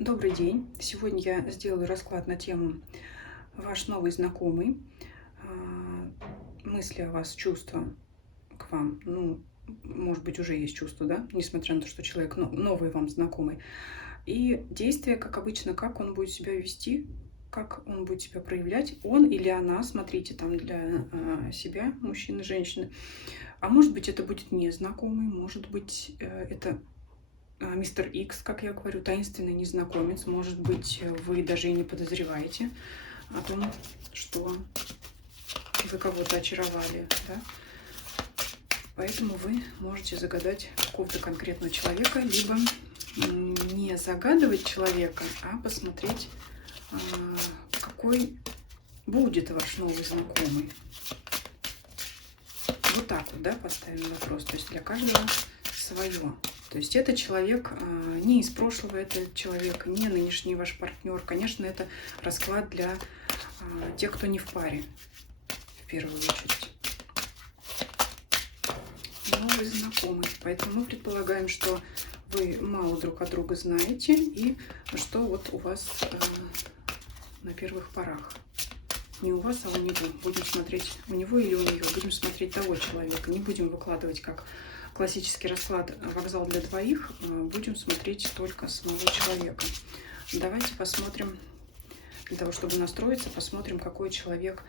Добрый день! Сегодня я сделаю расклад на тему «Ваш новый знакомый». Мысли о вас, чувства к вам. Ну, может быть, уже есть чувства, да? Несмотря на то, что человек новый вам знакомый. И действия, как обычно, как он будет себя вести, как он будет себя проявлять, он или она, смотрите, там для себя, мужчины, женщины. А может быть, это будет незнакомый, может быть, это мистер Икс, как я говорю, таинственный незнакомец. Может быть, вы даже и не подозреваете о том, что вы кого-то очаровали, да? Поэтому вы можете загадать какого-то конкретного человека, либо не загадывать человека, а посмотреть, какой будет ваш новый знакомый. Вот так вот, да, поставим вопрос. То есть для каждого свое. То есть это человек не из прошлого, это человек не нынешний ваш партнер. Конечно, это расклад для тех, кто не в паре, в первую очередь. Новый знакомый. Поэтому мы предполагаем, что вы мало друг от друга знаете и что вот у вас на первых порах. Не у вас, а у него. Будем смотреть у него или у нее. Будем смотреть того человека. Не будем выкладывать как классический расклад «Вокзал для двоих». Будем смотреть только самого человека. Давайте посмотрим, для того, чтобы настроиться, посмотрим, какой человек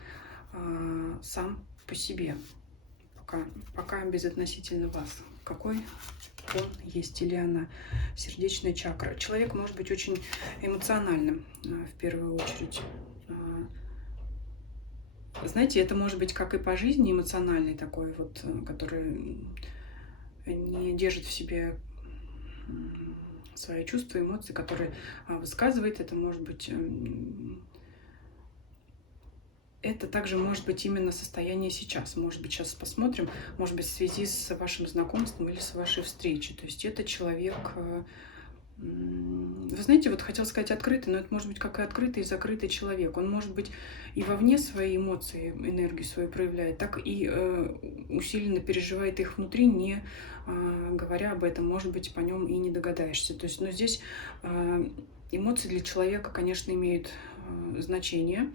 сам по себе. Пока безотносительно вас. Какой он есть или она. Сердечная чакра. Человек может быть очень эмоциональным в первую очередь. Знаете, это может быть как и по жизни эмоциональный такой вот, который не держит в себе свои чувства, эмоции, которые высказывает. Это может быть... Это также может быть именно состояние сейчас. Может быть, сейчас посмотрим, может быть, в связи с вашим знакомством или с вашей встречей. То есть это человек... Вы знаете, вот хотела сказать открытый, но это может быть как и открытый, и закрытый человек. Он может быть и вовне свои эмоции, энергию свою проявляет, так и усиленно переживает их внутри, не говоря об этом, может быть, по нем и не догадаешься. То есть, но здесь эмоции для человека, конечно, имеют значение.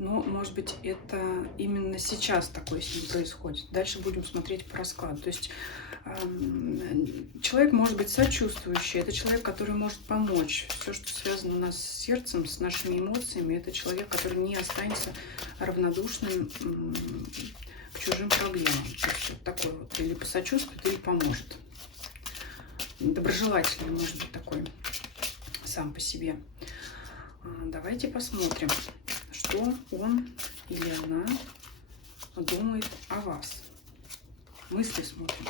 Но, может быть, это именно сейчас такое с ним происходит. Дальше будем смотреть по раскладу. То есть человек может быть сочувствующий, это человек, который может помочь. Все, что связано у нас с сердцем, с нашими эмоциями, это человек, который не останется равнодушным к чужим проблемам. То есть вот такой вот, или посочувствует, или поможет. Доброжелательный может быть такой сам по себе. Давайте посмотрим, что он или она думает о вас. Мысли смотрим.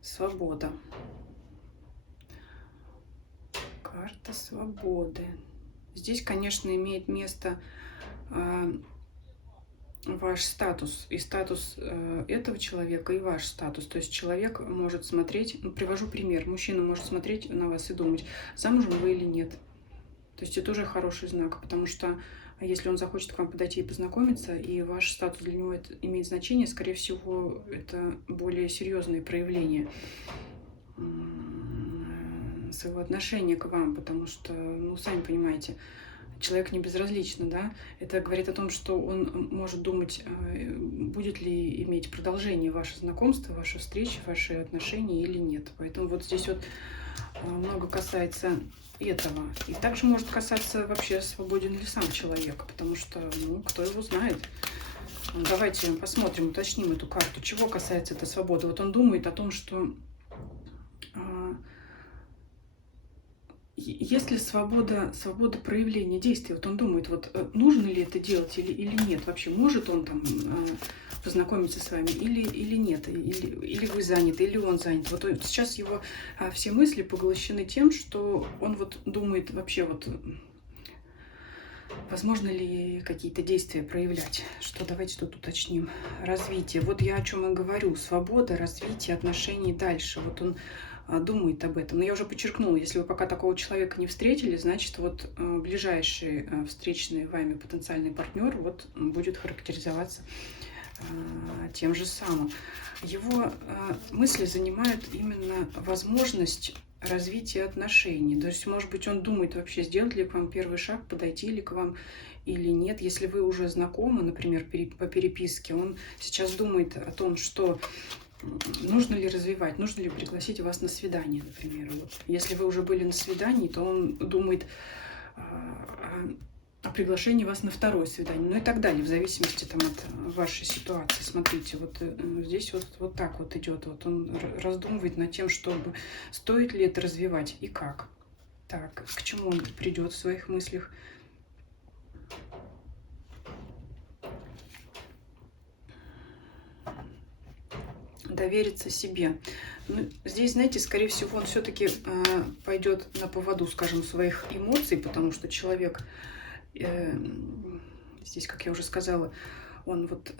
Свобода. Карта свободы. Здесь, конечно, имеет место ваш статус и статус этого человека и ваш статус. То есть человек может смотреть, привожу пример, мужчина может смотреть на вас и думать, замужем вы или нет. То есть это уже хороший знак, потому что если он захочет к вам подойти и познакомиться, и ваш статус для него это имеет значение, скорее всего, это более серьезные проявления своего отношения к вам, потому что, ну, сами понимаете, человек не безразличен, да? Это говорит о том, что он может думать, будет ли иметь продолжение ваше знакомство, ваши встречи, ваши отношения или нет. Поэтому вот здесь вот много касается этого. И также может касаться вообще, свободен ли сам человек, потому что, ну, кто его знает. Давайте посмотрим, уточним эту карту. Чего касается этой свободы? Вот он думает о том, что есть ли свобода проявления действий? Вот он думает, вот нужно ли это делать или нет вообще? Может он там познакомиться с вами или нет? Или вы заняты, или он занят? Вот сейчас его все мысли поглощены тем, что он вот думает вообще вот... Возможно ли какие-то действия проявлять? Что давайте тут уточним. Развитие. Вот я о чем и говорю. Свобода, развитие отношений дальше. Вот он думает об этом. Но я уже подчеркнула, если вы пока такого человека не встретили, значит, вот ближайший встречный вами потенциальный партнер вот будет характеризоваться тем же самым. Его мысли занимают именно возможность развития отношений. То есть, может быть, он думает вообще, сделать ли к вам первый шаг, подойти ли к вам или нет. Если вы уже знакомы, например, по переписке, он сейчас думает о том, что нужно ли развивать, нужно ли пригласить вас на свидание, например. Вот. Если вы уже были на свидании, то он думает о приглашении вас на второе свидание, ну и так далее, в зависимости там от вашей ситуации. Смотрите, вот здесь вот так вот идет, вот он раздумывает над тем, чтобы стоит ли это развивать и как. Так, к чему он придет в своих мыслях? Довериться себе. Ну, здесь, знаете, скорее всего, он все-таки пойдет на поводу, скажем, своих эмоций, потому что человек здесь, как я уже сказала, он вот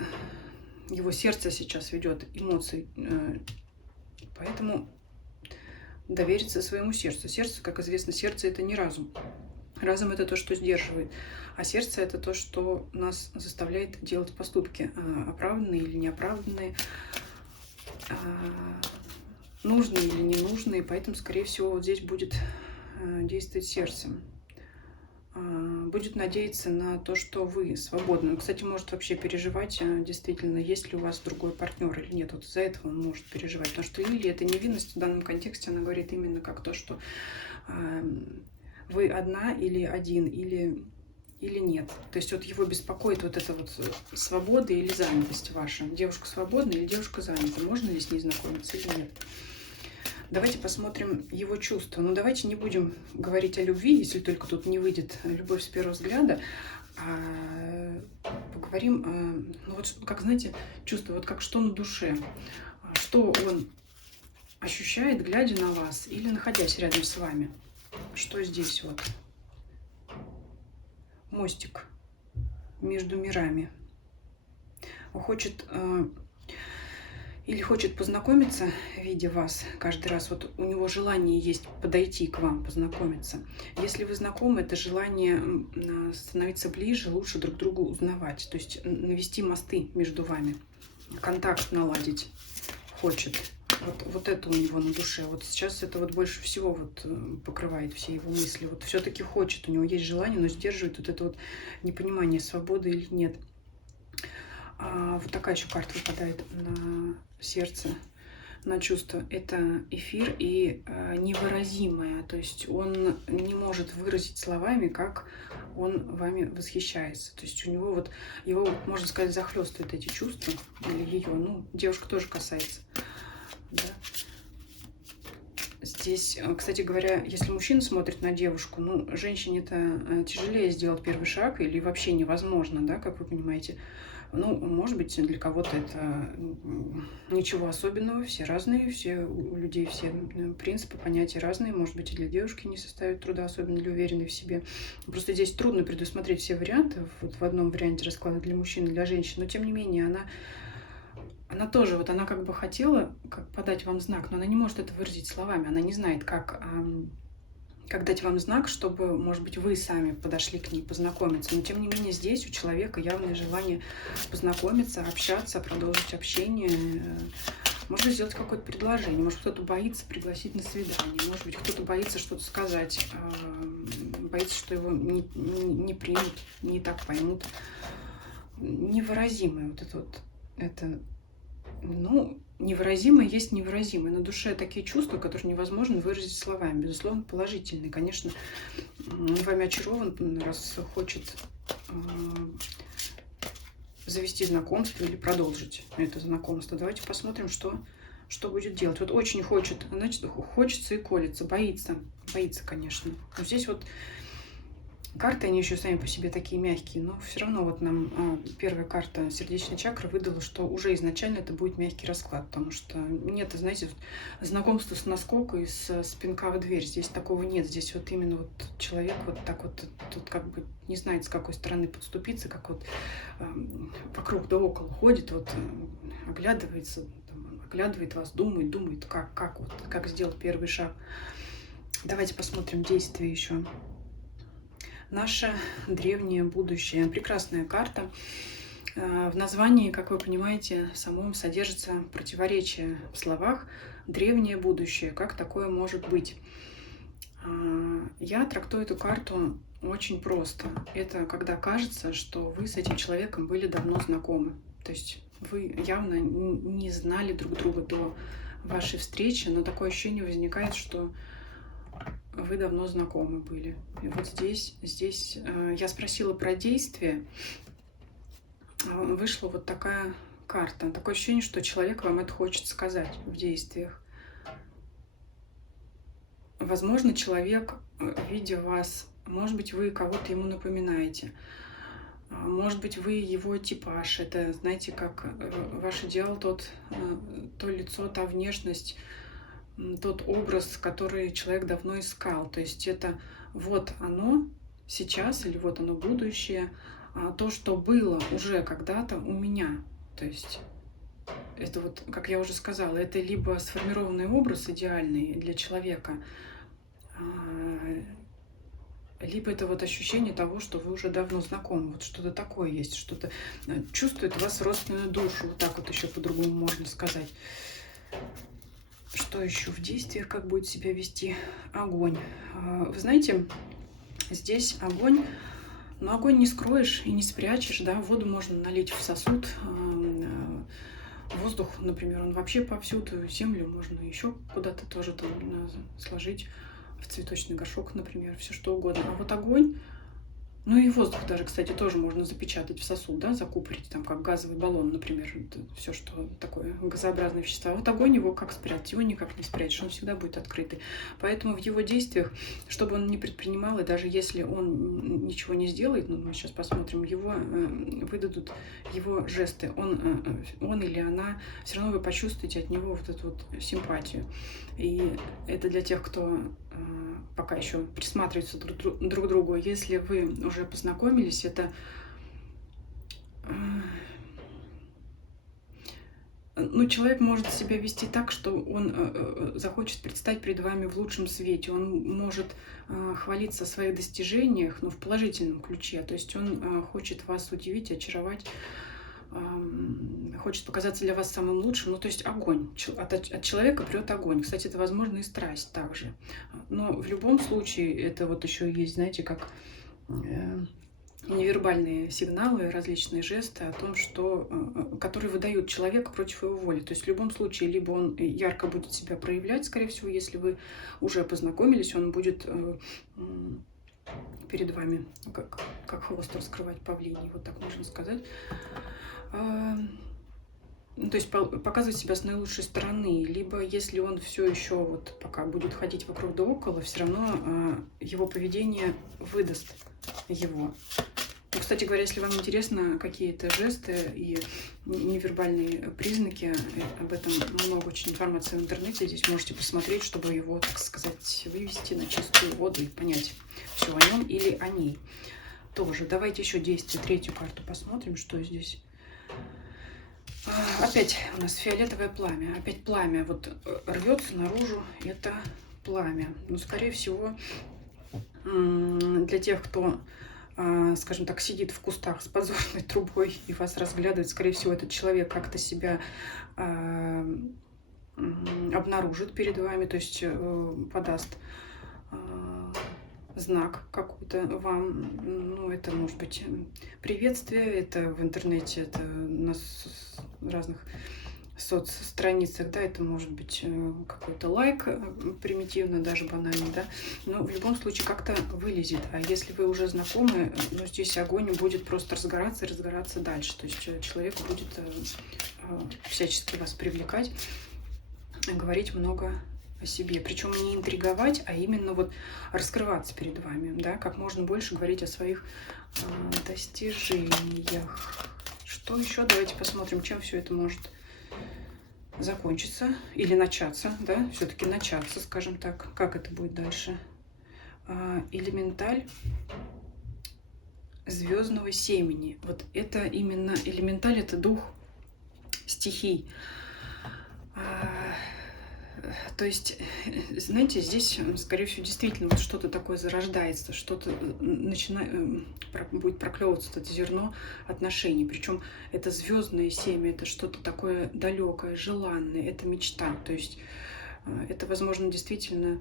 его сердце сейчас ведет эмоций, поэтому довериться своему сердцу. Сердце, как известно, сердце это не разум. Разум это то, что сдерживает, а сердце это то, что нас заставляет делать поступки, оправданные или неоправданные, нужные или ненужные, поэтому, скорее всего, вот здесь будет действовать сердце. Будет надеяться на то, что вы свободны. Кстати, может вообще переживать, действительно, есть ли у вас другой партнер или нет. Вот из-за этого он может переживать. Потому что лилия — это невинность в данном контексте, она говорит именно как то, что вы одна или один, или нет. То есть вот его беспокоит вот эта вот свобода или занятость ваша. Девушка свободна или девушка занята. Можно ли с ней знакомиться или нет? Давайте посмотрим его чувства. Ну, давайте не будем говорить о любви, если только тут не выйдет любовь с первого взгляда. Поговорим, ну вот как, знаете, чувство, вот как что на душе. Что он ощущает, глядя на вас или находясь рядом с вами. Что здесь вот? Мостик между мирами. Он хочет... Или хочет познакомиться, видя вас каждый раз. Вот у него желание есть подойти к вам, познакомиться. Если вы знакомы, это желание становиться ближе, лучше друг друга узнавать. То есть навести мосты между вами, контакт наладить хочет. Вот это у него на душе. Вот сейчас это вот больше всего вот покрывает все его мысли. Вот все-таки хочет, у него есть желание, но сдерживает вот это вот непонимание, свободы или нет. Вот такая еще карта выпадает на сердце, на чувство. Это эфир и невыразимое. То есть он не может выразить словами, как он вами восхищается. То есть у него вот, его, можно сказать, захлестывают эти чувства, или ее. Ну, девушка тоже касается. Да. Здесь, кстати говоря, если мужчина смотрит на девушку, ну, женщине-то тяжелее сделать первый шаг или вообще невозможно, да, как вы понимаете. Ну, может быть, для кого-то это ничего особенного, все разные, все у людей все принципы, понятия разные, может быть, и для девушки не составит труда, особенно для уверенной в себе. Просто здесь трудно предусмотреть все варианты, вот в одном варианте расклада для мужчин и для женщин, но тем не менее она тоже, вот она как бы хотела как подать вам знак, но она не может это выразить словами, она не знает, как дать вам знак, чтобы, может быть, вы сами подошли к ней, познакомиться. Но, тем не менее, здесь у человека явное желание познакомиться, общаться, продолжить общение. Можно сделать какое-то предложение. Может, кто-то боится пригласить на свидание. Может быть, кто-то боится что-то сказать. Боится, что его не примут, не так поймут. Невыразимое вот это вот. Это, ну, невыразимое есть невыразимое. На душе такие чувства, которые невозможно выразить словами. Безусловно, положительные. Конечно, он вами очарован, раз хочет завести знакомство или продолжить это знакомство. Давайте посмотрим, что будет делать. Вот очень хочет, значит, хочется и колется, боится, конечно. Но здесь вот карты, они еще сами по себе такие мягкие, но все равно вот нам первая карта сердечной чакры выдала, что уже изначально это будет мягкий расклад, потому что нет, знаете, знакомство с наскока и с пинка в дверь, здесь такого нет, здесь вот именно вот человек вот так вот тут как бы не знает, с какой стороны подступиться, как вот вокруг да около ходит, вот оглядывается, оглядывает вас, думает, как сделать первый шаг. Давайте посмотрим действия еще. Наше древнее будущее. Прекрасная карта. В названии, как вы понимаете, самом содержится противоречие в словах «древнее будущее». Как такое может быть? Я трактую эту карту очень просто. Это когда кажется, что вы с этим человеком были давно знакомы. То есть вы явно не знали друг друга до вашей встречи, но такое ощущение возникает, что вы давно знакомы были. И вот здесь я спросила про действие, вышла вот такая карта. Такое ощущение, что человек вам это хочет сказать в действиях. Возможно, человек, видя вас, может быть, вы кого-то ему напоминаете. Может быть, вы его типаж. Это, знаете, как ваш идеал, то лицо, та внешность, тот образ, который человек давно искал. То есть это вот оно сейчас или вот оно будущее, то, что было уже когда-то у меня. То есть это вот, как я уже сказала, это либо сформированный образ идеальный для человека, либо это вот ощущение того, что вы уже давно знакомы. Вот что-то такое есть, что-то чувствует вас родственную душу. Вот так вот еще по-другому можно сказать. Что еще в действиях, как будет себя вести огонь? Вы знаете, здесь огонь, но огонь не скроешь и не спрячешь, да, воду можно налить в сосуд, воздух, например, он вообще повсюду, землю можно еще куда-то тоже там сложить, в цветочный горшок, например, все что угодно. А вот огонь, ну и воздух даже, кстати, тоже можно запечатать в сосуд, да, закупорить, там, как газовый баллон, например, все, что такое газообразное вещество. А вот огонь его как спрятать? Его никак не спрячешь, он всегда будет открытый. Поэтому в его действиях, что бы он ни предпринимал, и даже если он ничего не сделает, ну, мы сейчас посмотрим, его выдадут его жесты, он или она, все равно вы почувствуете от него вот эту вот симпатию. И это для тех, кто пока еще присматриваются друг к другу. Если вы уже познакомились, это ну, человек может себя вести так, что он захочет предстать перед вами в лучшем свете. Он может хвалиться о своих достижениях, но в положительном ключе. То есть он хочет вас удивить, очаровать, хочет показаться для вас самым лучшим. Ну, то есть огонь. От человека прет огонь. Кстати, это, возможно, и страсть также. Но в любом случае, это вот еще есть, знаете, как невербальные сигналы, различные жесты о том, что, которые выдают человека против его воли. То есть в любом случае, либо он ярко будет себя проявлять, скорее всего, если вы уже познакомились, он будет перед вами как хвост раскрывать павлиний, вот так можно сказать. То есть показывать себя с наилучшей стороны, либо если он все еще вот пока будет ходить вокруг да около, все равно его поведение выдаст его. Ну, кстати говоря, если вам интересно какие-то жесты и невербальные признаки, об этом много очень информации в интернете, здесь можете посмотреть, чтобы его, так сказать, вывести на чистую воду и понять все о нем или о ней тоже. Давайте еще действие, третью карту посмотрим, что здесь. Опять у нас фиолетовое пламя. Опять пламя вот рвется наружу. Это пламя. Но, скорее всего, для тех, кто, скажем так, сидит в кустах с подзорной трубой и вас разглядывает, скорее всего, этот человек как-то себя обнаружит перед вами, то есть подаст знак какой-то вам, ну, это может быть приветствие, это в интернете, это на разных соцстраницах, да, это может быть какой-то лайк, примитивно, даже банальный, да, но в любом случае как-то вылезет, а если вы уже знакомы, ну, здесь огонь будет просто разгораться и разгораться дальше, то есть человек будет всячески вас привлекать, говорить много о себе. Причем не интриговать, а именно вот раскрываться перед вами, да, как можно больше говорить о своих достижениях. Что еще? Давайте посмотрим, чем все это может закончиться или начаться, да, все-таки начаться, скажем так, как это будет дальше. Элементаль звездного семени. Вот это именно элементаль, это дух стихий. То есть, знаете, здесь, скорее всего, действительно вот что-то такое зарождается, что-то будет проклевываться, вот это зерно отношений. Причем это звездное семя, это что-то такое далекое, желанное, это мечта. То есть это, возможно, действительно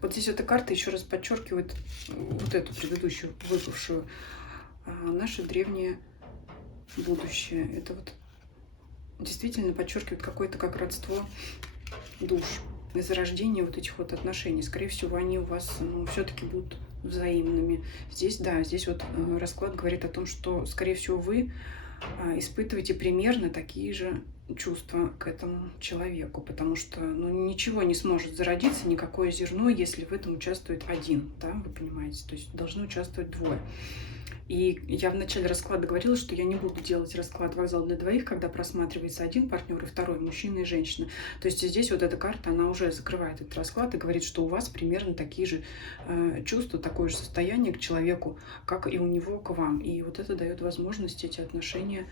вот здесь эта карта еще раз подчеркивает вот эту предыдущую, выпавшую, наше древнее будущее. Это вот действительно подчеркивает какое-то как родство душ и зарождение вот этих вот отношений. Скорее всего, они у вас все-таки будут взаимными. Здесь, да, здесь вот расклад говорит о том, что, скорее всего, вы испытываете примерно такие же чувства к этому человеку, потому что ничего не сможет зародиться, никакое зерно, если в этом участвует один, да, вы понимаете, то есть должны участвовать двое. И я в начале расклада говорила, что я не буду делать расклад «Вокзал для двоих», когда просматривается один партнер и второй, мужчина и женщина. То есть здесь вот эта карта, она уже закрывает этот расклад и говорит, что у вас примерно такие же чувства, такое же состояние к человеку, как и у него к вам. И вот это дает возможность эти отношения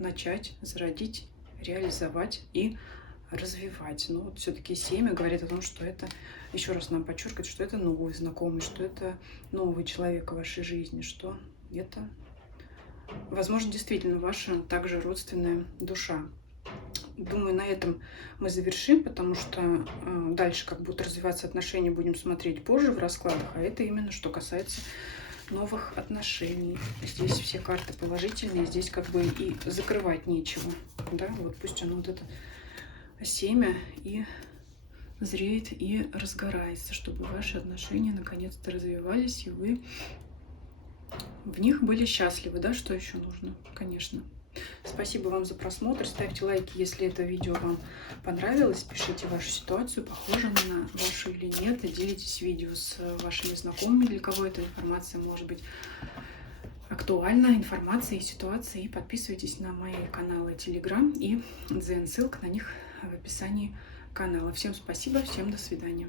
начать, зародить, реализовать и развивать. Но вот все-таки семя говорит о том, что это, еще раз нам подчеркивает, что это новый знакомый, что это новый человек в вашей жизни, что это, возможно, действительно ваша также родственная душа. Думаю, на этом мы завершим, потому что дальше, как будут развиваться отношения, будем смотреть позже в раскладах, а это именно что касается новых отношений. Здесь все карты положительные, здесь как бы и закрывать нечего, да, вот пусть оно вот это семя и зреет и разгорается, чтобы ваши отношения наконец-то развивались, и вы в них были счастливы, да, что еще нужно, конечно. Спасибо вам за просмотр, ставьте лайки, если это видео вам понравилось, пишите вашу ситуацию, похожа она на вашу или нет, и делитесь видео с вашими знакомыми, для кого эта информация может быть актуальна, информация и ситуация, и подписывайтесь на мои каналы Telegram и Дзен, ссылка на них в описании канала. Всем спасибо, всем до свидания.